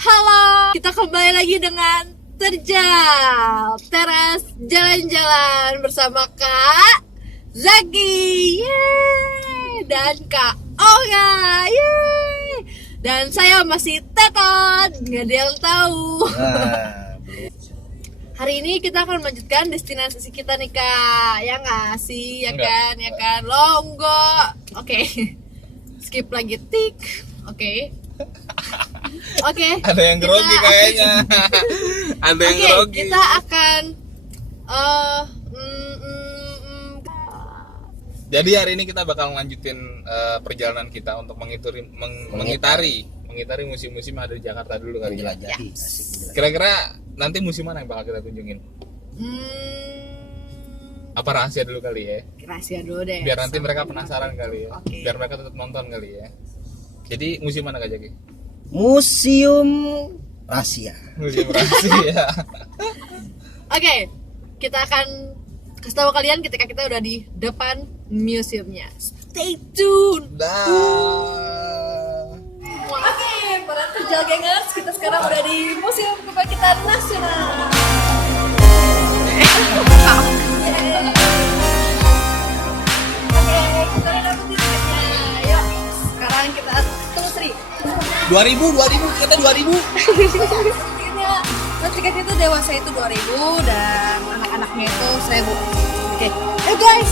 Halo, kita kembali lagi dengan Terjal Teras Jalan-Jalan bersama Kak Zaki, yeay, dan Kak Olga, yeay. Dan saya masih Teton, nggak ada yang tahu. Hari ini kita akan melanjutkan destinasi kita nih Kak, ya nggak sih, ya kan, ya kan, Longgo. Oke. Skip lagi tik, oke. Oke. Ada yang grogi kayaknya. Ada yang grogi. Kita akan Jadi hari ini kita bakal lanjutin perjalanan kita untuk mengitari musim-musim ada di Jakarta dulu kali ya. Kira-kira nanti musim mana yang bakal kita kunjungin? Apa rahasia dulu kali ya? Rahasia dulu deh. Biar nanti mereka penasaran kali ya. Okay. Biar mereka tetap nonton kali ya. Jadi musim mana Kak Jaki? Museum rahasia. Musim rahasia. Oke, kita akan kasih tahu kalian ketika kita udah di depan museumnya. Stay tune. Oke, para Terjal Gengers, kita sekarang udah di Museum Kebangkitan Nasional. Oke, kita udah dapetin tiketnya. Yuk, sekarang kita tunggu Sri. 2000 kita 2000. Tiketnya itu dewasa itu 2000 dan anak-anaknya itu 1000. Oke. Hey guys.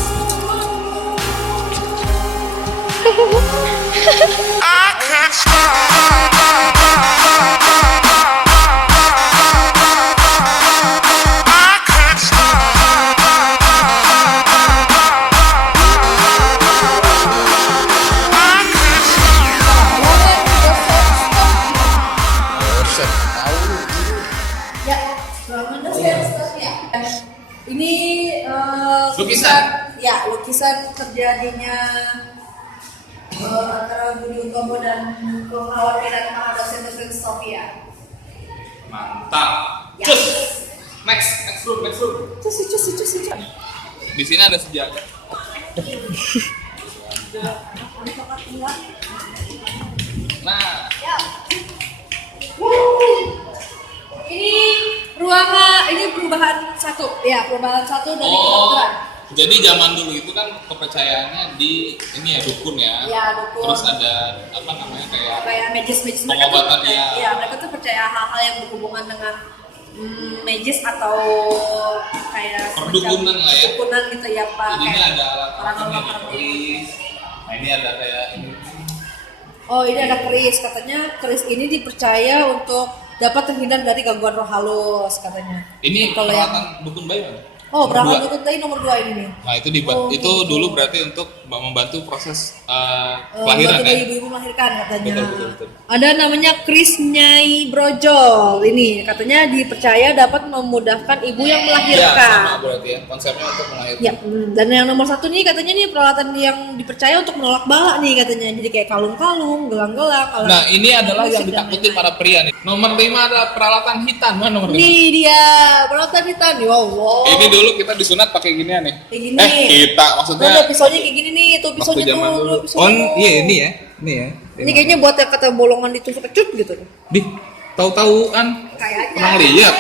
Ini Lukisan? Ya, lukisan terjadinya antara Budi Utomo dan kekhawatiran dosen-dosen Sofia. Mantap. Ya. Cus. Next room. Cus. Di sini ada sejagat. Nah, Ya. Ini perubahan satu dari kedokteran. Jadi zaman dulu itu kan kepercayaannya di ini ya dukun ya. Ya, dukun. Terus ada apa namanya Kayak magis mereka tuh pengobatan percaya, ya. mereka tuh percaya hal-hal yang berhubungan dengan magis atau kayak Perdukunan lah ya. perdukunan gitu ya Pak. Jadi ini Kayak ada alat paranormal ini keris. Nah ini ada kayak ini. Oh, ini ada keris. Katanya keris ini dipercaya untuk dapat terhindar dari gangguan roh halus katanya. Ini Kalau yang peralatan dukun bayi kan? peralatan dukun tadi nomor 2 ini nih. Nah itu itu dulu berarti untuk membantu proses Bantu kelahiran ya. ibu-ibu melahirkan katanya. Betul. Ada namanya Kris Nyai Brojol. Ini katanya dipercaya dapat memudahkan ibu yang Ya melahirkan. sama berarti ya konsepnya untuk melahirkan. Ya, dan yang nomor 1 nih katanya nih peralatan yang dipercaya untuk menolak bala nih katanya. Jadi kayak kalung-kalung, gelang-gelang. Nah ini adalah yang musik dan ditakutin lain-lain. para pria nih. Nomor 5 adalah peralatan hitam. Mana nomor 5? Ini dia peralatan hitam. Wow. Ini dulu kita disunat pakai ginian nih. Kayak gini. Kita maksudnya. Ada pisaunya kayak gini nih, tuh Waktu pisaunya zaman tuh. dulu. pisaunya tuh. Iya ini ya. Ini kayaknya buat yang kata bolongan ditusuk kecut gitu. Di tahu-tahu kan Kayaknya. pernah lihat.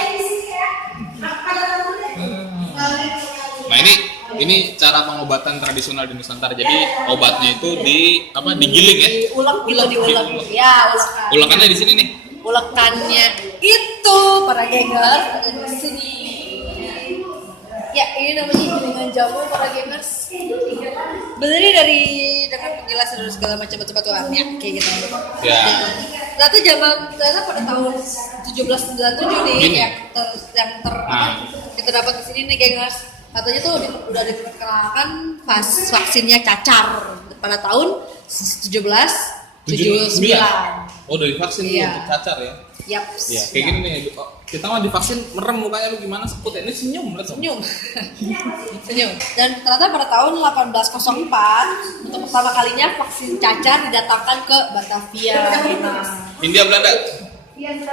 Nah ini cara pengobatan tradisional di Nusantara. Jadi obatnya itu digiling ya. Diulek. Ya, ulekan. Ulakannya di sini nih. Ulekannya itu para gengers ada di sini. Ya, ini namanya gilingan jamu para gengers. Berdiri dengan penjelasan dan segala macam batu-batuan ya, kayak gitu. Ya. Ternyata pada tahun 1797 nih Gini. yang kita dapat di sini nih gengers. Katanya tuh udah diperkenalkan pas vaksinnya cacar pada tahun 1779. Oh dari vaksin dulu Iya. untuk cacar ya. Yap. Ya kayak gini nih. Kita mah divaksin merem mukanya lu gimana sekut ya. Ini senyum lihat dong. Senyum. Dan ternyata pada tahun 1804 untuk pertama kalinya vaksin cacar didatangkan ke Batavia. Hindia Belanda.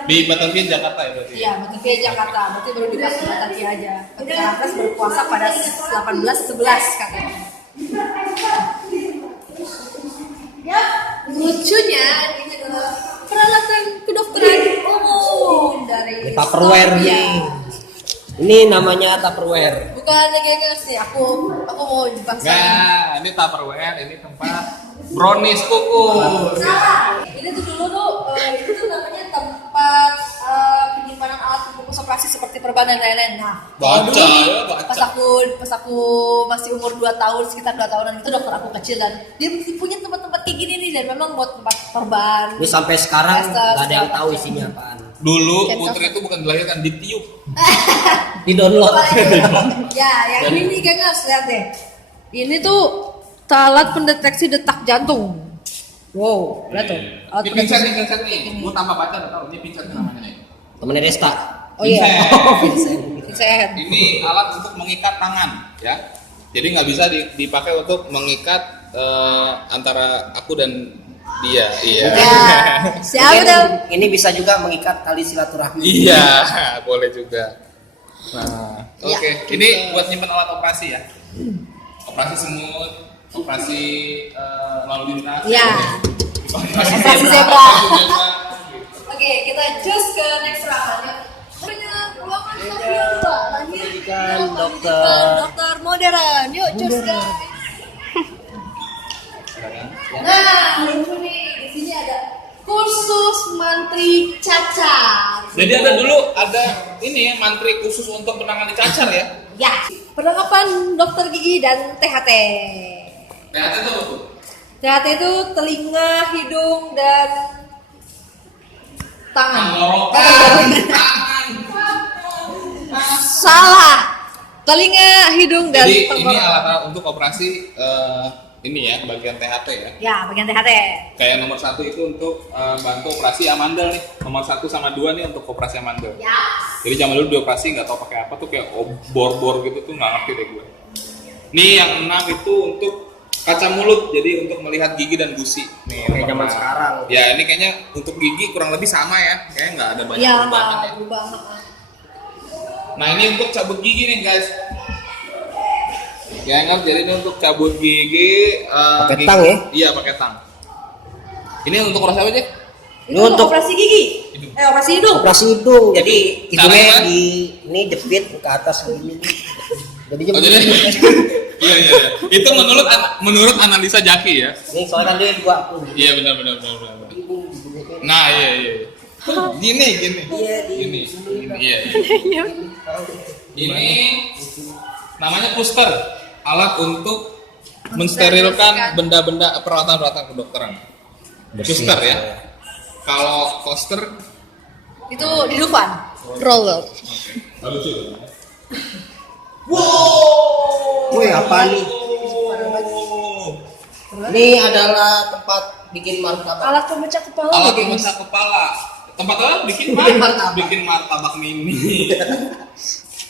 Di Batavia Jakarta ya berarti. Iya, Batavia Jakarta. Berarti baru divaksin Batavia aja. Ketika Raffles berpuasa pada 1811 katanya. Ya, lucunya ini adalah peralatan kedokteran umum. Ini Tupperware store, ya. nih. Ini namanya Tupperware. Bukan gengers nih, aku mau jelasin. Nah, ini Tupperware, ini tempat brownies kuku. Nah, ini tuh dulu tuh itu tuh namanya tempat penyimpanan alat pembungkus operasi seperti perban dan lain-lain. Nah, Baca, dulu nih, ya, baca. pas aku masih umur 2 tahun, sekitar 2 tahunan itu dokter aku kecil dan dia punya tempat-tempat kayak gini nih dan memang buat tempat perban. Ini sampai sekarang Biasa, nggak ada yang segala tahu macam. isinya apaan. Dulu Putri itu bukan dilahirkan, ditiup. Di download. Ya, yang ini nih gengers, lihat deh. Ini tuh alat pendeteksi detak jantung. Wow, lihat tuh. Alat Ini pendeteksi. pinset nih. Gua tanpa baca udah tahu ini pinset namanya nih. Temennya Desta. Oh iya. Vincent. Vincent. Ini alat untuk mengikat tangan, ya. Jadi nggak bisa dipakai untuk mengikat antara aku dan dia. Iya. Ya, siapa Mungkin tuh? ini bisa juga mengikat tali silaturahmi. Iya, boleh juga. Nah, Ya. oke. Ini buat nyimpen alat operasi ya. Operasi semut, operasi lalu lintas. Ya. Operasi Operasi zebra. Oke, kita just ke next round ya. Punya ruangan Sofia 2 lahir Pendidikan dalam dokter. pendidikan dokter modern. Yuk, just guys. Nah, ini nih di sini ada kursus mantri cacar. Jadi ada ini ya, mantri khusus untuk menangani cacar ya. Ya, perlengkapan dokter gigi dan THT. THT itu apa tuh? THT itu telinga, hidung, dan tangan. Tenggorokan, tangan. Salah. Telinga, hidung, dan Jadi ini tenggorokan. alat-alat untuk operasi ini ya, bagian THT ya. Ya, bagian THT. Kayak nomor 1 itu untuk bantu operasi amandel nih. Nomor 1 sama 2 nih untuk operasi amandel. Ya. Jadi zaman dulu dioperasi nggak tahu pakai apa tuh, kayak bor-bor gitu tuh nggak ngerti deh gue. Nih yang 6 itu untuk kaca mulut, jadi untuk melihat gigi dan gusi. Nih Kayak zaman nomor 6. sekarang. Ya ini kayaknya untuk gigi kurang lebih sama ya, kayaknya nggak ada banyak Ya, perubahan ya. nggak berubah. Nah ini untuk cabut gigi nih guys. Ya ingat, jadi ini untuk cabut gigi. Pakai gigi- tang ya? Iya pakai tang. Ini untuk operasi apa aja? Itu Ini untuk- operasi gigi. Operasi hidung. Operasi hidung. Jadi hidungnya Caranya? di ini jepit ke atas begini. Jadinya Oh, jadi begini. iya iya. Itu menurut analisa Jaki ya. Ini soalnya kan dia dua aku. Iya benar. Nah iya. Gini. Iya, Gini. Iya. Ini namanya puster, alat untuk mensterilkan benda-benda peralatan-peralatan kedokteran. Puster ya. Kalau poster, Itu di Dufan. Roller. lucu. Woi, apa nih? Ini adalah tempat bikin martabak. Alat pemecah kepala. Alat ya, gengs? pemecah kepala. Tempat apa? Bikin martabak mini.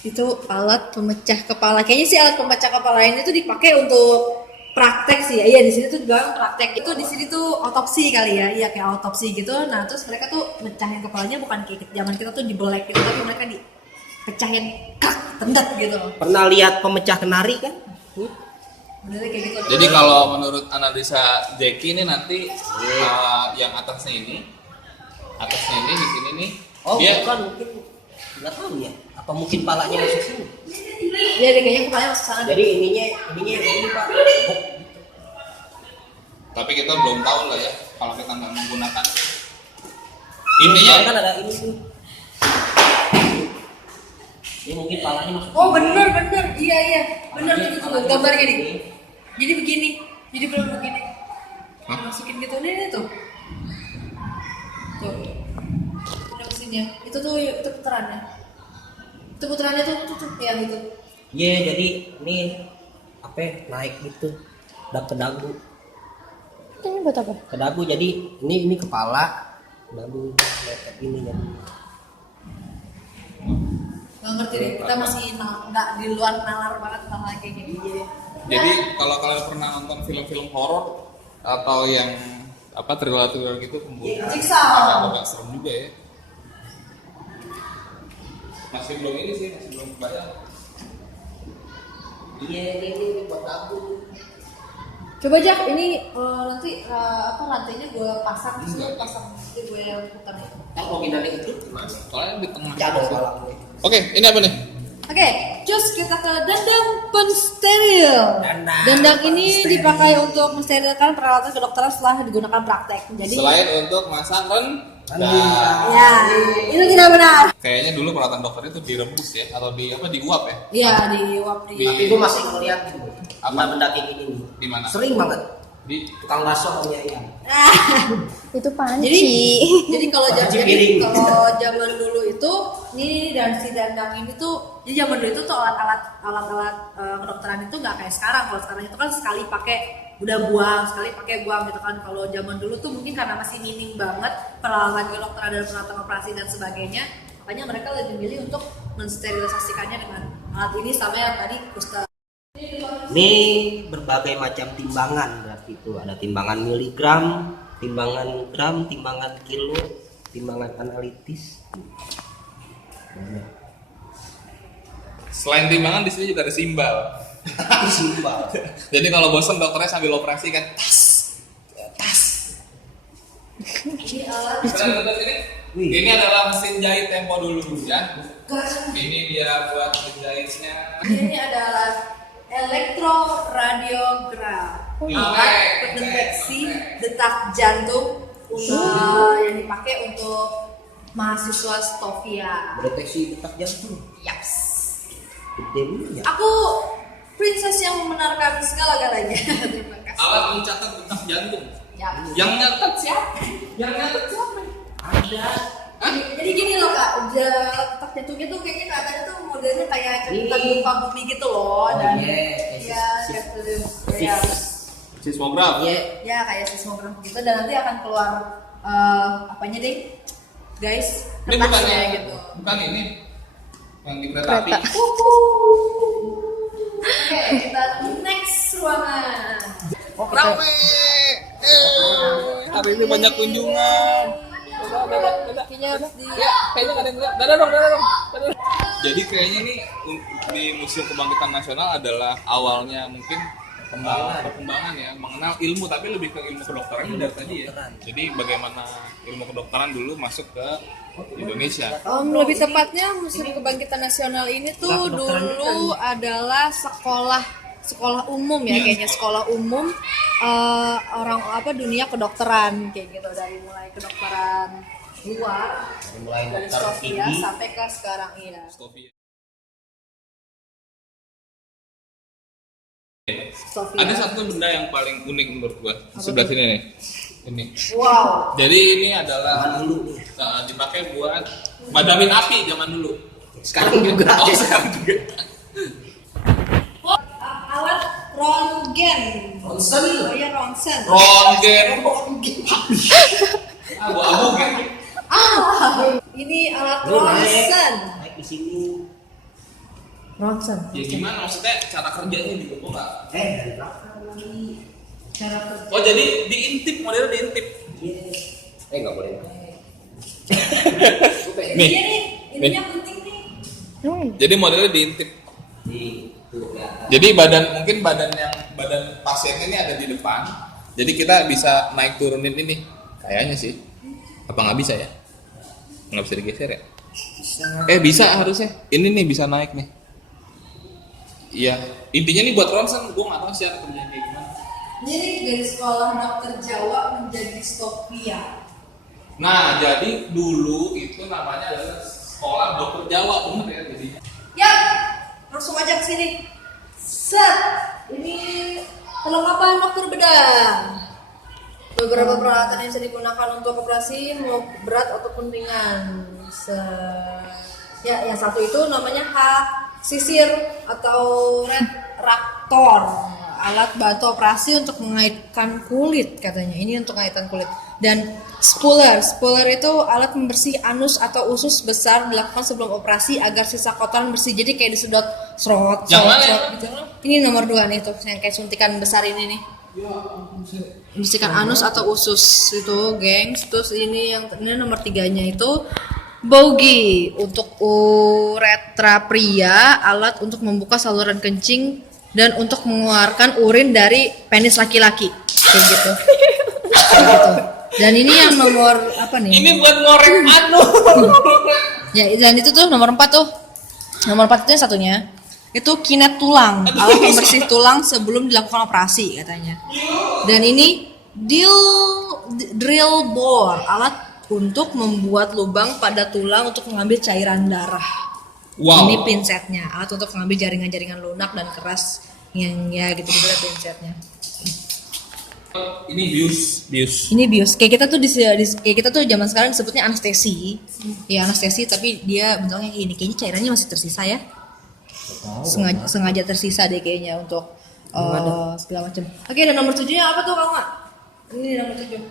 Itu alat pemecah kepala. Kayaknya sih alat pemecah kepala ini tuh dipakai untuk praktek sih ya. Iya, di sini tuh juga praktek. Itu di sini tuh otopsi kali ya. Iya, kayak otopsi gitu. Nah, terus mereka tuh mecahin kepalanya bukan kayak zaman kita tuh dibelek gitu, tapi mereka dipecahin kak, tendet gitu. Pernah lihat pemecah kenari kan? Benernya kayak gitu. Jadi kalau menurut analisa Jeki ini nanti yang atasnya ini di sini nih, Oh, dia bukan, mungkin nggak tahu ya. Apa mungkin palanya masuk sini? Iya, deh, kayaknya kepalanya masuk sana. Jadi ininya ini Pak. Oh, tapi kita belum tahu lah ya kalau kita nggak menggunakan. soalnya Intinya kan ada ini tuh. Ini mungkin palanya masuk. Oh, bener. Iya. Bener gitu tuh gambarnya nih. Jadi begini. Jadi belum begini. Hah? Masukin gitu nih tuh. Tuh. Ada mesinnya. Itu tuh itu putarannya. Itu putarannya tuh ya gitu. Iya, jadi ini apa ya, naik gitu. Ke dagu. Ini buat apa? Ke dagu, jadi ini kepala. Dagu lepet ini ya. Gak ngerti deh. Kita masih nggak di luar nalar banget hal kayak gini. jadi kalau kalian pernah nonton film-film horor atau yang apa thriller gitu pembunuhan, Jigsaw. agak serem juga ya. Masih belum kebayang. Iya, ini buat dagu. Coba Jak, ini nanti apa rantainya gue pasang, terus lu pasang pasti gue yang putar. Kalau kita itu gimana? Soalnya di tengah. Cabang malam. Oke, ini apa nih? Oke, cus kita ke dandang pensteril. Dandang Dandang ini pensteril. dipakai untuk mensterilkan peralatan kedokteran setelah digunakan praktek. Jadi Selain untuk masak ya, itu tidak benar. kayaknya dulu peralatan dokter itu direbus ya atau diuap ya? Iya, di uap di. Tapi gue masih ngeliat gitu. Apa? Benda kayak gini. Di mana? Sering banget. Di Tukang bakso punya ikan. Itu panci. Jadi kalau Panci jadi piring. kalau zaman dulu itu nih dan si dandang ini tuh, jadi zaman dulu itu tuh alat-alat kedokteran itu nggak kayak sekarang. Kalau sekarang itu kan sekali pakai udah buang, sekali pakai buang gitu kan. Kalau zaman dulu tuh mungkin karena masih minim banget peralatan kedokteran dan peralatan operasi dan sebagainya, makanya mereka lebih milih untuk mensterilisasikannya dengan alat ini sama yang tadi Ustaz. Ini berbagai macam timbangan, berarti itu ada timbangan miligram, timbangan gram, timbangan kilo, timbangan analitis. selain timbangan di sini juga ada simbal. Itu simbol. Jadi kalau bosan dokternya sambil operasi kan tas. Ini alat Terus ini, Wih. ini adalah mesin jahit tempo dulu ya. Ini dia buat menjahitnya. ini adalah elektroradiogram, alat pendeteksi detak jantung yang dipakai untuk mahasiswa Stovia. Deteksi detak jantung. Yaps. Gede dulu ya. Aku princess yang membenarkan segala-galanya. Terima kasih. Alat mencatat detak jantung. Yap. Yang nyatet siapa? Yang nyatet siapa? Ada. Jadi gini loh kak, detak jantungnya tuh kayaknya katanya tuh modelnya kayak catatan Ini. gempa bumi gitu loh. Dan yes. ya, ya, Sismograf. Iya. ya kayak seismograf gitu dan nanti akan keluar apanya deh, guys, Ini bukan kertasnya yang gitu. bukan ini yang di kereta api. Kereta. Oke, kita next ruangan. Rame. Hari ini banyak kunjungan. Kayaknya harus di Kayaknya nggak ada yang lihat. Dadah dong. Jadi kayaknya nih di Museum Kebangkitan Nasional adalah awalnya mungkin perkembangan ya, mengenal ilmu tapi lebih ke ilmu kedokteran dari tadi ya. Jadi bagaimana ilmu kedokteran dulu masuk ke Indonesia. lebih tepatnya Museum Kebangkitan Nasional ini tuh dulu adalah sekolah umum ya, kayaknya sekolah umum orang dunia kedokteran kayak gitu, dari mulai kedokteran luar Mulai dari dokter Stovia gigi. sampai ke sekarang iya. Stovia. Stovia. Ada satu benda yang paling unik menurut gua di sebelah sini nih. Ini. Wow. Jadi ini adalah Zaman dulu nih. dipakai buat madamin api zaman dulu. Sekarang juga. Oh, sekarang juga. Alat Röntgen. Ronsen. Oh iya, Ronsen. Röntgen. Abu-abu kan. Ini alat Lu Ronsen. naik di sini. Ronsen. Ya gimana maksudnya cara kerjanya juga gua nggak. Dari belakang lagi. Cara kerja. Oh jadi diintip, modelnya diintip. Iya. Nggak boleh. Nih. Iya nih, ininya penting nih. Jadi modelnya diintip. Di tuh ya. Jadi mungkin badan pasien ini ada di depan. Jadi kita bisa naik turunin ini. Kayaknya sih. Apa nggak bisa ya? Nggak bisa digeser ya? Bisa harusnya. Ini nih bisa naik nih. Iya. Intinya nih buat ronsen, gue nggak tahu sih cara kerjanya kayak gimana. Jadi dari sekolah dokter Jawa menjadi Stovia. Nah, jadi dulu itu namanya adalah sekolah dokter Jawa, bener ya jadi. Ya, langsung aja ke sini. Set. Ini perlengkapan dokter bedah. Beberapa peralatan yang bisa digunakan untuk operasi mau berat ataupun ringan. Ya, yang satu itu namanya sisir atau retraktor, alat bantu operasi untuk mengaitkan kulit katanya. Ini untuk mengaitkan kulit. Dan spuler itu alat membersih anus atau usus besar dilakukan sebelum operasi agar sisa kotoran bersih. Jadi kayak disedot serot gitu. Ini nomor 2 nih tuh yang kayak suntikan besar ini nih. Membersihkan anus atau usus itu, gengs. Terus ini nomor 3-nya itu Bogey untuk uretra pria, alat untuk membuka saluran kencing dan untuk mengeluarkan urin dari penis laki-laki. Kayak gitu. Dan ini yang nomor apa nih? Ini buat ngorek anu. Ya, dan itu tuh nomor 4 tuh. Nomor 4 itu yang satunya. Itu kinet tulang, alat pembersih tulang sebelum dilakukan operasi katanya. Dan ini drill bore, alat untuk membuat lubang pada tulang untuk mengambil cairan darah. Wow. Ini pinsetnya, alat untuk mengambil jaringan-jaringan lunak dan keras yang ya gitu-gitu ya pinsetnya. Ini bius. Ini bius. Kayak kita tuh kayak kita tuh zaman sekarang disebutnya anestesi. Ya anestesi tapi dia bentuknya kayak gini. Kayaknya cairannya masih tersisa ya. Sengaja tersisa deh kayaknya untuk segala macam. Oke, dan nomor 7-nya apa tuh, Kang Mak? Ini nomor 7.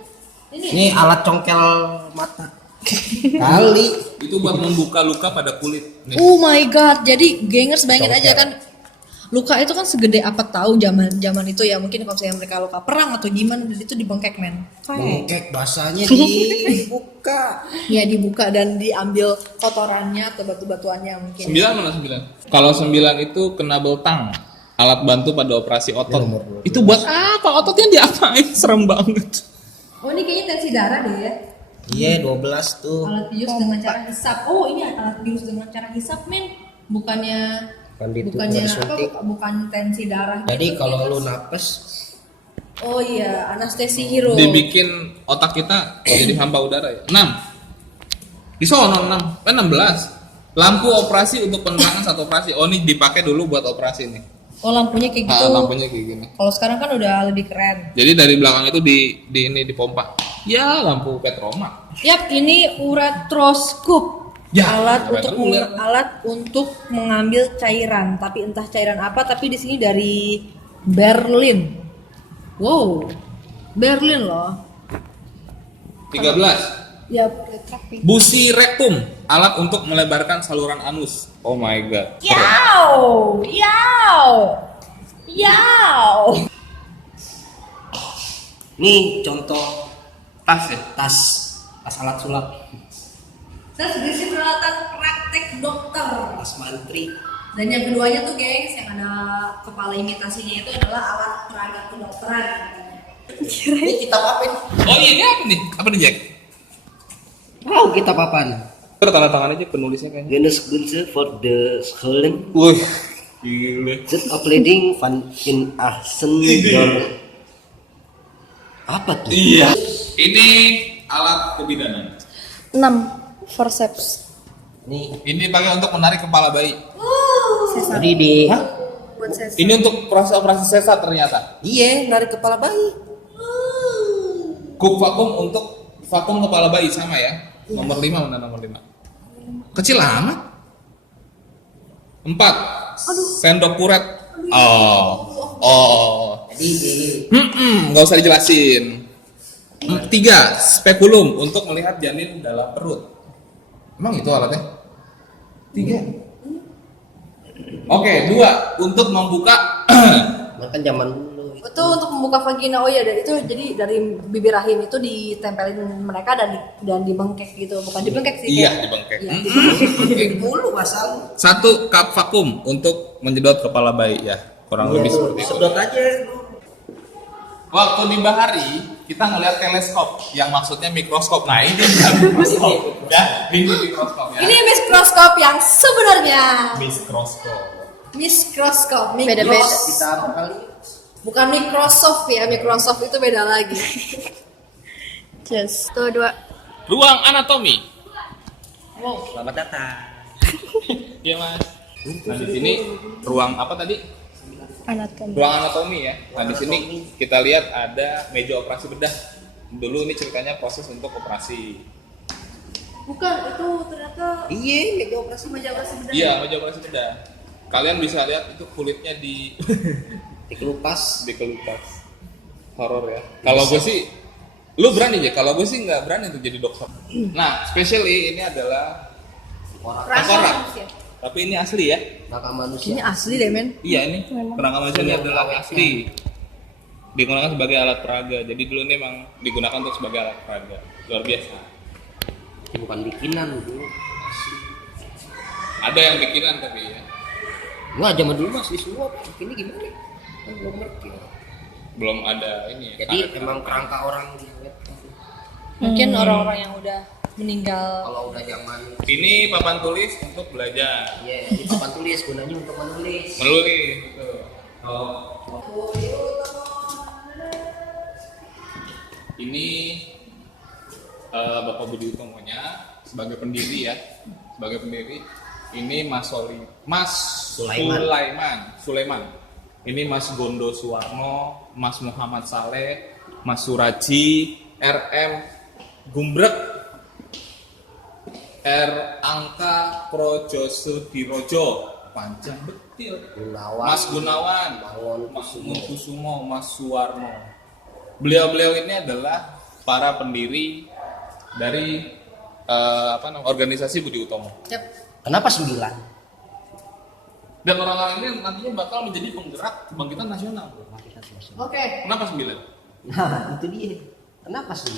Ini alat congkel mata. Kali. Itu buat membuka luka pada kulit. Nih. Oh my god. Jadi gengers bayangin aja kan luka itu kan segede apa tahu zaman itu ya, mungkin kalau misalnya mereka luka perang atau gimana dan itu dibengkek men. Bengkek bahasanya dibuka. Ya dibuka dan diambil kotorannya atau batu-batuannya mungkin. 9 mana 9? Kalau 9 itu knabel tang, alat bantu pada operasi otot. Itu buat apa? Ototnya diapain? Serem banget. Oh ini kayaknya tensi darah deh ya. Iya 12 tuh. Alat bius dengan cara hisap. Oh ini alat bius dengan cara hisap men. Bukannya Bukannya disuntik. bukan tensi darah. Jadi gitu, kalau kan? lu napes, Oh iya, anestesi hero. Dibikin otak kita jadi hampa udara ya. 6. Di sono 6. 16. Lampu operasi untuk penerangan saat operasi. Oh ini dipakai dulu buat operasi nih. Oh lampunya kayak gitu. Lampunya kayak gini. Kalau sekarang kan udah lebih keren. Jadi dari belakang itu di ini dipompa. Ya lampu petroma. Yap, ini uretroskop. Ya, alat uretroskop. alat untuk mengambil cairan, tapi entah cairan apa, tapi di sini dari Berlin. Wow. Berlin loh. 13. Yap. Busi rektum, alat untuk melebarkan saluran anus. Oh my god. Yow. nih contoh Tas ya? tas alat sulap, Tas berisi peralatan praktek dokter. tas mantri. Dan yang keduanya tuh gengs, yang ada kepala imitasinya itu adalah alat peraga kedokteran. Ini kitab apa ini? Oh iya ini apa nih? Apa nih Jack? Wow, kitab apaan? Tanda tangan aja penulisnya kayaknya. Geneeskunde for the Scholen. Wih, gile. Set opleiding van in Arsen door. Apa tuh? Iya. Ini alat kebidanan. 6 forceps. Ini pakai untuk menarik kepala bayi. Tadi di Buat saya. Ini untuk proses operasi sesar ternyata. iya narik kepala bayi. Kup vakum untuk vakum kepala bayi sama ya. Nomor 5 mana nomor 5? Kecil amat. 4. Sendok kuret. Oh. Jadi di Nggak usah dijelasin. 3. Spekulum untuk melihat janin dalam perut. Emang itu alatnya? 3. Oke, 2. Untuk membuka makan zaman dulu. Itu untuk membuka vagina. Oh iya, dan itu jadi dari bibir rahim itu ditempelin mereka dan dibengkek gitu. Bukan dibengkek sih. Iya, kayak- dibengkek. Iya, dibengkek. Mulu pasal. 1 cup vakum untuk menyedot kepala bayi ya. Kurang lebih seperti itu. Sedot aja. Waktu di bahari kita ngelihat teleskop yang maksudnya mikroskop. Nah ini dia mikroskop. Ya, ini mikroskop ya. Ini mikroskop yang sebenarnya. Mikroskop. Beda-beda. Kita apa kali? Bukan Microsoft ya, Microsoft itu beda lagi. Just. Tuh 2. Ruang anatomi. Selamat datang. Iya mas. Nah di sini ruang apa tadi? Anatomi. Ruang anatomi ya. Nah di sini kita lihat ada meja operasi bedah. Dulu ini ceritanya proses untuk operasi. Bukan, itu ternyata Iya, meja operasi. meja operasi bedah. Iya meja operasi bedah. Kalian bisa lihat itu kulitnya di Dikelupas. dikelupas. Horor ya. Kalau gue sih, lu berani ya? Kalau gue sih nggak berani untuk jadi dokter. Nah, especially ini adalah tengkorak. manusia. Tapi ini asli ya. Raka Ini manusia. asli deh men. Iya ini kerangka manusia ini adalah asli. Digunakan sebagai alat peraga. Jadi dulu ini memang digunakan untuk sebagai alat peraga. Luar biasa. Bukan bikinan dulu. Ada yang bikinan tapi ya. Wah, zaman dulu masih suap. Ini gimana? Kan belum ngerti. Belum ada ini ya. Jadi karet. emang kerangka orang di web. Mungkin orang-orang yang udah meninggal. Kalau udah zaman Ini papan tulis untuk belajar. ya ini papan tulis gunanya untuk menulis. Menulis. Betul. Ini Bapak Budi Utomonya sebagai pendiri ya, sebagai pendiri. Ini Mas Sulaiman. Ini Mas Gondo Suwarno, Mas Muhammad Saleh, Mas Suraji, RM Gumbrek, R Angka Projosudirojo, panjang betul. Mas Gunawan, Mas Kusumo, Mas Suwarno. Beliau-beliau ini adalah para pendiri dari organisasi Budi Utomo. Yap. Kenapa 9? Dan orang-orang ini nantinya bakal menjadi penggerak kebangkitan nasional. Oke. Kenapa 9? Nah, itu dia. Kenapa 9?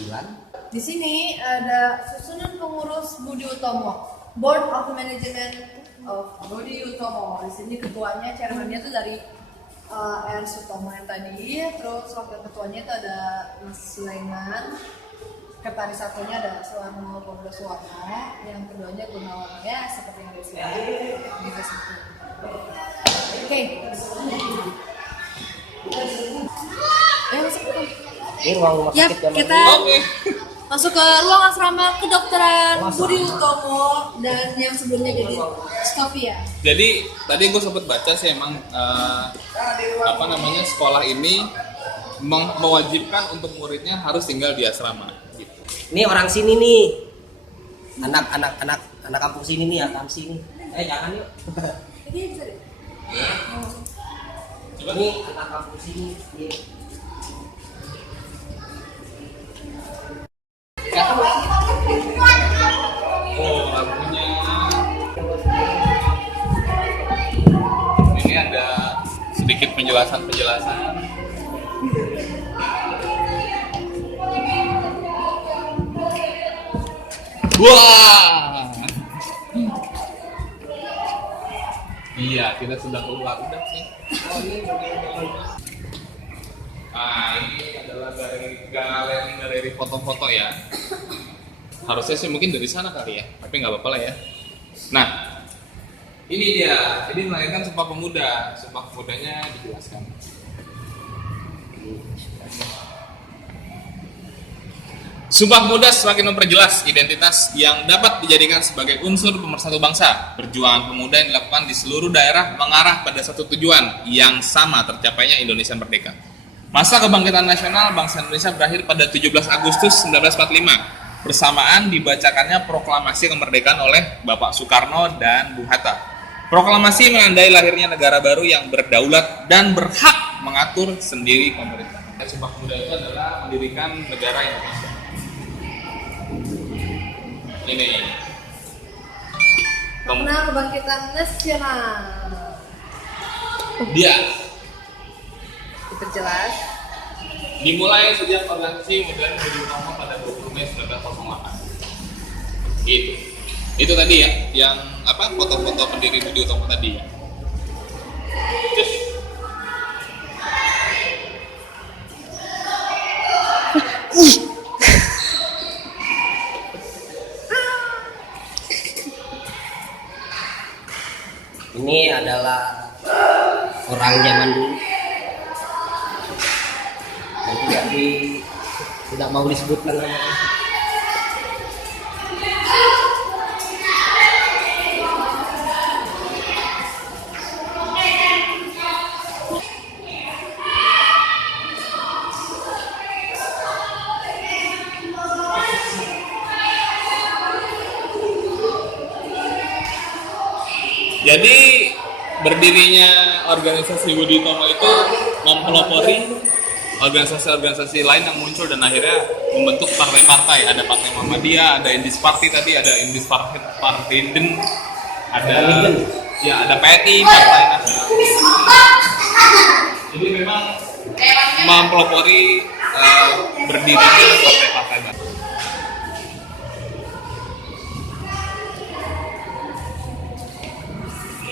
Di sini ada susunan pengurus Budi Utomo, Board of Management of Budi Utomo. Di sini ketuanya, chairman-nya itu dari R Sutomo yang tadi, terus wakil ketuanya itu ada Mas Sulaiman, sekretaris satunya ada Suwarno Gondo Suwarno, yang keduanya Gunawan, ya seperti yang disebut. Oke. Masuk. Ini ruang rumah Ya, sakit zaman kita dulu. Oke. masuk ke ruang asrama kedokteran Budi Utomo dan yang sebelumnya jadi Stofia. Jadi tadi gue sempat baca sih emang sekolah ini mewajibkan untuk muridnya harus tinggal di asrama. Gitu. Ini orang sini nih. Anak kampung sini nih, anak sini. Jangan yuk. Ini bisa deh. Ini anak kampung sini. Iya. Oh, lampunya. Ini ada sedikit penjelasan. Wah. Iya, kita sudah keluar udah sih. Nah, ini adalah galeri foto-foto ya. Harusnya sih mungkin dari sana kali ya, tapi nggak apa-apa lah ya. Nah, ini dia. Ini melahirkan Sumpah Pemuda. Sumpah Pemudanya dijelaskan. Sumpah Pemuda semakin memperjelas identitas yang dapat dijadikan sebagai unsur pemersatu bangsa. Perjuangan pemuda yang dilakukan di seluruh daerah mengarah pada satu tujuan yang sama, tercapainya Indonesia Merdeka. Masa kebangkitan nasional bangsa Indonesia berakhir pada 17 Agustus 1945. Bersamaan dibacakannya proklamasi kemerdekaan oleh Bapak Soekarno dan Bung Hatta. Proklamasi menandai lahirnya negara baru yang berdaulat dan berhak mengatur sendiri pemerintah. Sumpah Pemuda itu adalah mendirikan negara Indonesia. Ini Makna kebangkitan nasional. dia Diperjelas. dimulai sejak organisasi Modern Budi Utomo pada 20 Mei 1908. Gitu. Itu tadi ya, yang foto-foto pendiri Budi Utomo tadi ya. Terus Ini adalah orang zaman dulu. Dan tidak mau disebutkan namanya. jadi berdirinya organisasi Budi Utomo itu mempelopori organisasi-organisasi lain yang muncul dan akhirnya membentuk partai-partai. Ada Partai Muhammadiyah, ada Indis Party tadi, ada Indis Partinden, ada PTI, Partai Nasional. Jadi memang mempelopori berdirinya partai-partai baru.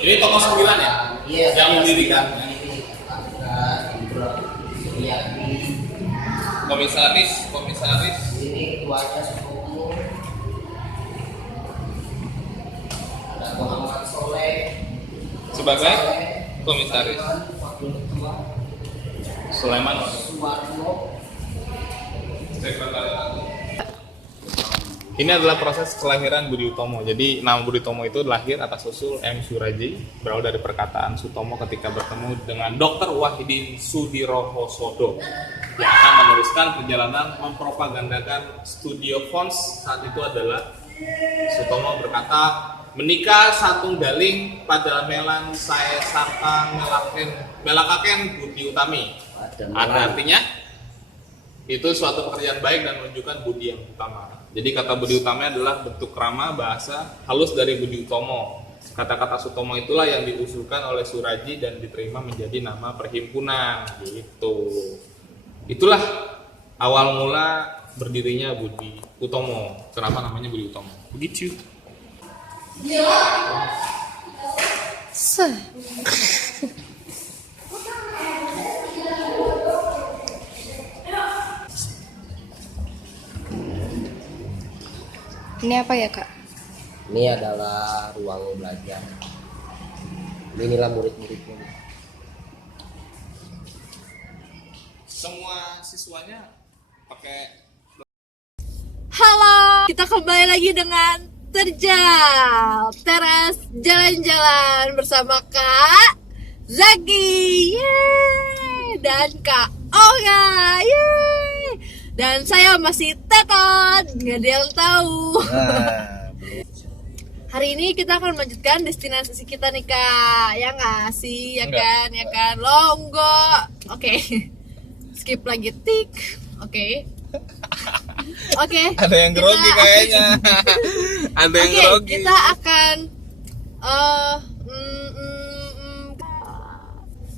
Ini tokoh 9 ya? Iya, yang mendirikan. Iya. Komisaris Ini ketuanya Sutomo, ada Muhammad Soleh Sebagai komisaris. wakil ketua, Sulaiman. Suwarno. Ini adalah proses kelahiran Budi Utomo. Jadi nama Budi Utomo itu lahir atas usul M. Suraji, berawal dari perkataan Sutomo ketika bertemu dengan Dr. Wahidin Sudirohosodo yang akan meneruskan perjalanan mempropagandakan Studio Fons. Saat itu adalah Sutomo berkata, menikah satu daling pada melan saya saka melakaken Budi Utami. Ada artinya itu suatu pekerjaan baik dan menunjukkan budi yang utama. Jadi kata budi utama adalah bentuk krama bahasa halus dari Budi Utomo. Kata-kata Sutomo itulah yang diusulkan oleh Suraji dan diterima menjadi nama perhimpunan gitu. Itulah awal mula berdirinya Budi Utomo. Kenapa namanya Budi Utomo? Begitu. Ini apa ya kak? Ini adalah ruang belajar. Inilah murid-muridnya. Semua siswanya pakai. Halo, kita kembali lagi dengan Terjal Teras Jalan-Jalan bersama Kak Zaki, yeay, dan Kak Olga, yeay. Dan saya masih Teton, nggak ada yang tahu. Hari ini kita akan melanjutkan destinasi kita nih Kak, ya nggak sih, ya Enggak. kan, ya kan, Longgo. Oke, skip lagi tik, oke. Oke. Ada yang grogi kayaknya. Ada yang Oke, grogi. kita akan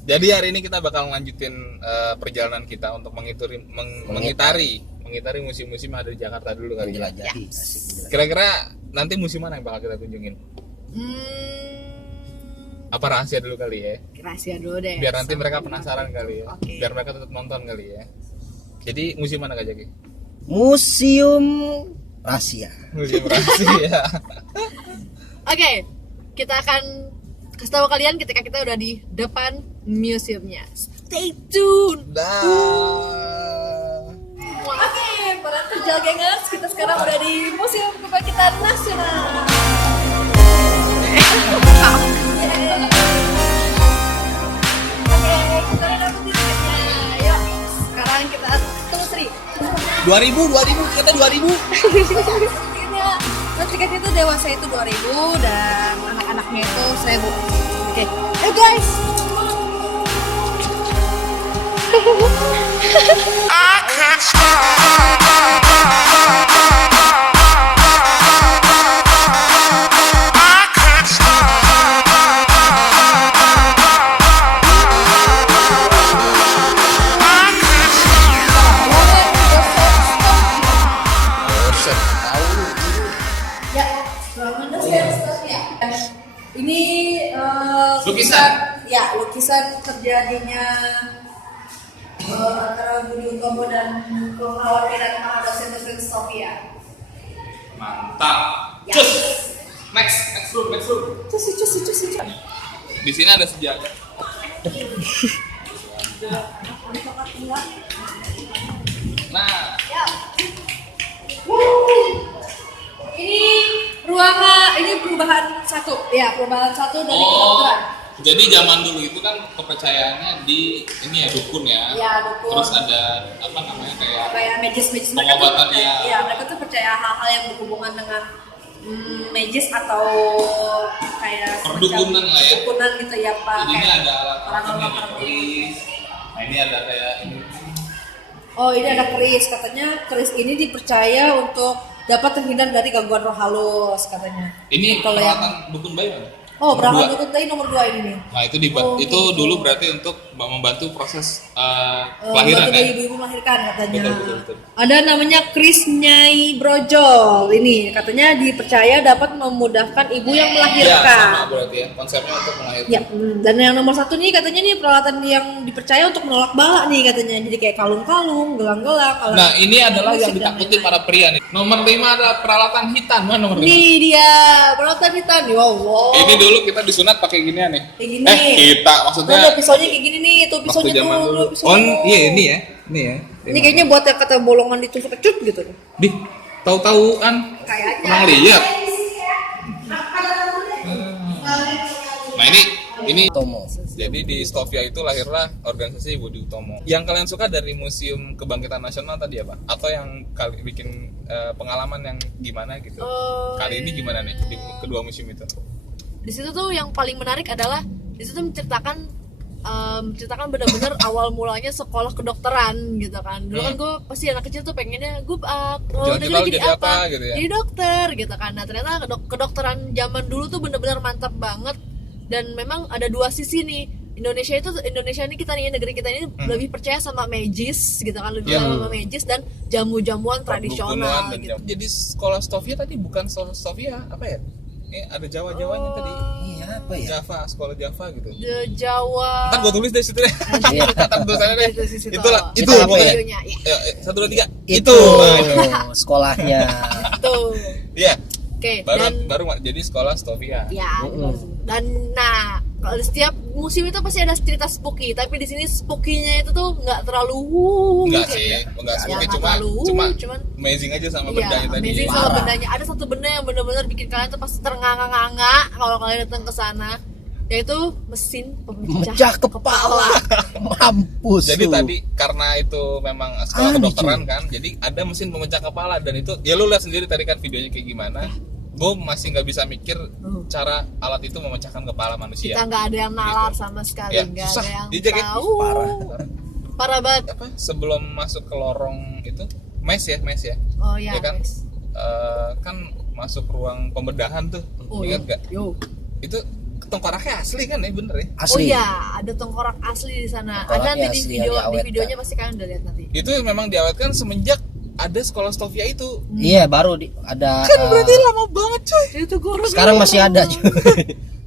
Jadi hari ini kita bakal lanjutin perjalanan kita untuk mengitari musim-musim yang ada di Jakarta dulu kali ya. Menjelajahi. Kira-kira nanti musim mana yang bakal kita kunjungin? Apa rahasia dulu kali ya? rahasia dulu deh. Biar nanti mereka penasaran kali ya. Oke. Biar mereka tetap nonton kali ya. Jadi musim mana Kak Jaki? Museum rahasia. Musim rahasia. Oke, kita akan kasih tahu kalian ketika kita udah di depan museumnya. Stay tune. Oke, para Terjal Gengers, kita sekarang udah di Museum Kebangkitan Nasional. Oke, kita udah dapetin tiketnya. Yuk, sekarang kita tunggu Sri. 2000 kita 2000. Tiketnya, tiketnya itu dewasa itu 2.000 dan anak-anaknya itu 1.000. Oke, guys. Ya, ruangan ya. Ini Lukisan? Ya, lukisan terjadinya antara Budi Utomo dan kekhawatiran para dosen-dosen Sofia. Mantap. Ya. Cus. Next room. Cus. Di sini ada sejagat. Nah, Ya. Ini ini perubahan satu dari kedokteran. jadi zaman dulu itu kan kepercayaannya di ini ya dukun ya. Ya, dukun. Terus ada apa namanya Kayak magis mereka tuh Pengobatan, percaya, ya. ya mereka tuh percaya hal-hal yang berhubungan dengan magis atau kayak semacam Perdukunan lah ya. perdukunan gitu ya Pak. Jadi ini Kayak ada paranormal alat-alatnya nih, keris. Nah ini ada kayak ini. Oh, ini ada keris. Katanya keris ini dipercaya untuk dapat terhindar dari gangguan roh halus katanya. Ini Kalau yang peralatan dukun bayi kan? Oh, berangkat Dua. turun tadi nomor 2 ini nih. Nah itu Oh, itu gitu. dulu berarti untuk membantu proses kelahiran Bantu ya. ibu-ibu melahirkan katanya. Betul. Ada namanya Kris Nyai Brojol ini katanya dipercaya dapat memudahkan ibu yang Ya, melahirkan. sama berarti ya konsepnya untuk melahirkan. Ya, dan yang nomor 1 nih katanya nih peralatan yang dipercaya untuk menolak bala nih katanya. Jadi kayak kalung-kalung, gelang-gelang, alat Nah ini adalah yang musik, dan ditakuti lain-lain. para pria nih. Nomor 5 adalah peralatan hitan. Mana nomor 5? Nih dia peralatan hitam. Wow. Ini dulu kita disunat pakai ginian nih. Kayak gini. Kita Nah, maksudnya ada pisaunya kayak gini nih, tuh waktu pisaunya zaman tuh. dulu. pisaunya Oh tuh. iya ini ya. Ini ya. Ini kayaknya buat yang kata bolongan ditusuk kecut gitu. Di tahu-tahuan Kayaknya. pernah lihat. Nah ini Tomo. jadi di Stovia itu lahirlah organisasi Budi Utomo. Yang kalian suka dari Museum Kebangkitan Nasional tadi apa? Atau yang kali bikin pengalaman yang gimana gitu? Kali ini gimana nih di kedua museum itu? Di situ tuh yang paling menarik adalah di situ menceritakan benar-benar awal mulanya sekolah kedokteran gitu kan. Dulu kan gue pasti anak kecil tuh pengennya gue Jangan-jangan jadi apa gitu ya? Jadi dokter gitu kan. Nah ternyata kedokteran zaman dulu tuh benar-benar mantap banget, dan memang ada dua sisi nih. Indonesia ini kita nih, negeri kita ini lebih percaya sama magis gitu kan, lebih percaya sama magis dan jamu-jamuan tradisional Perdukunan dan gitu. Jadi sekolah Stovia tadi bukan Stovia apa ya? Ada Jawa-Jawanya tadi. Iya apa ya? Java, sekolah Java gitu. Jawa. Ntar gue tulis deh situ deh. Kata tulisannya deh. Di situ. Itulah, itu Itu apa ya? Videonya, ya. Ya, 1, 2, 3. Itu sekolahnya. Tuh. Iya. Oke, Baru dan baru jadi sekolah Stovia. ya, dan nah kalau di setiap musim itu pasti ada cerita spooky, tapi di sini spooky-nya itu tuh nggak terlalu Enggak gitu sih, ya. enggak Ya, spooky, nggak cuma terlalu, cuman amazing aja sama iya, bendanya tadi. amazing sama Parah. bendanya. Ada satu benda yang benar-benar bikin kalian tuh pasti ternganga-nganga kalau kalian datang ke sana, yaitu mesin pemecah Mecah kepala. Mampus. Jadi lu. tadi karena itu memang sekolah Aneh, kedokteran kan, jadi ada mesin pemecah kepala dan itu ya lu lihat sendiri tadi kan videonya kayak gimana. Gue masih nggak bisa mikir cara alat itu memecahkan kepala manusia. kita nggak ada yang nalar sama sekali, Ya, nggak susah. ada yang Dijaga. tahu. Parah. Parah banget. Apa sebelum masuk ke lorong itu mes ya Oh ya, ya kan guys. kan masuk ruang pembedahan tuh, Oh, ingat gak Yo. itu tengkoraknya asli kan ya, bener ya? Oh Asli. iya, ada tengkorak asli di sana. Ada Tengkoraknya nanti asli di yang video, di diawetkan. videonya pasti kalian udah lihat nanti. Itu memang diawetkan semenjak ada sekolah Stovia itu. Iya baru ada. Kan berarti lama banget coy. Itu guru. Sekarang masih ada juga.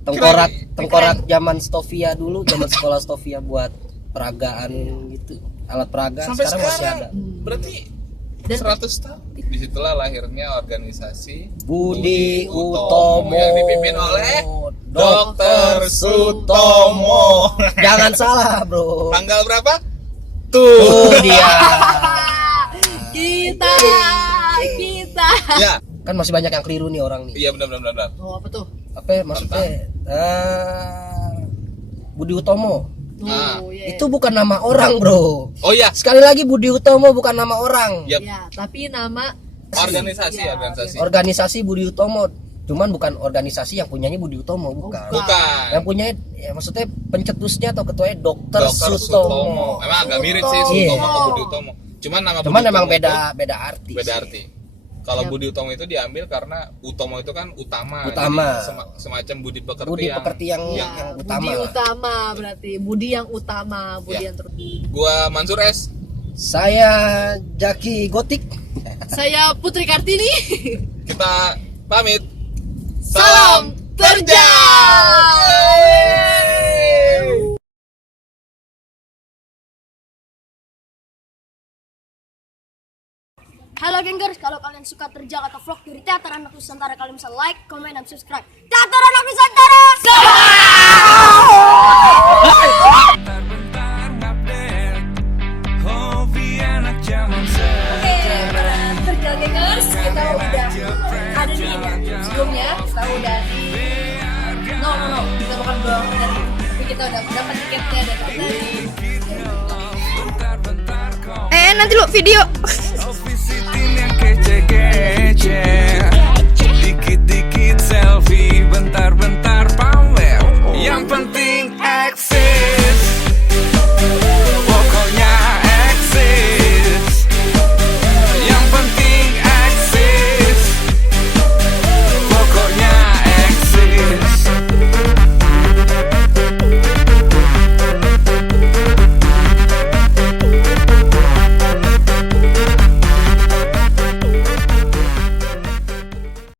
tengkorak Keren. tengkorak zaman Stovia dulu, zaman sekolah Stovia buat peragaan gitu, alat peraga. Sampai Sekarang masih sekarang ada. berarti Dan- 100 tahun. Disitulah lahirnya organisasi Budi Utomo yang dipimpin oleh Dr. Sutomo. Jangan salah bro. Tanggal berapa? Tuh dia. kita. Ya, Kan masih banyak yang keliru nih orang nih. iya benar. Oh, apa tuh? Apa ya, maksudnya? Budi Utomo. Nah, iya. Itu bukan nama orang bro. oh ya, Sekali lagi Budi Utomo bukan nama orang. Yap. Ya, tapi nama organisasi. Organisasi Budi Utomo. Cuman bukan organisasi yang punyanya Budi Utomo, bukan. Bukan. Yang punya ya, maksudnya pencetusnya atau ketuanya Dr. Dr. Sutomo. Emang agak mirip sih Iya. Sutomo ke Budi Utomo. Cuman nama Cuman Budi memang Utomo beda itu beda arti. beda sih. arti. Kalau Yap. Budi Utomo itu diambil karena Utomo itu kan utama. Utama. Jadi semacam budi pekerti Budi pekerti yang ya, utama. Budi lah. utama berarti Budi yang utama, Budi Ya. yang terus. Gua Mansur S. Saya Jaki Gotik. Saya Putri Kartini. Kita pamit. Salam terjang. Halo gengers, kalau kalian suka terjang atau vlog dari Teater Anak Nusantara, kalian bisa like, komen, dan subscribe Teater Anak Nusantara. Oke, para terjal gengers, kita udah ada nih sebelumnya kita udah no kita bukan belum dari, tapi kita udah dapat tiketnya dari nanti lu video.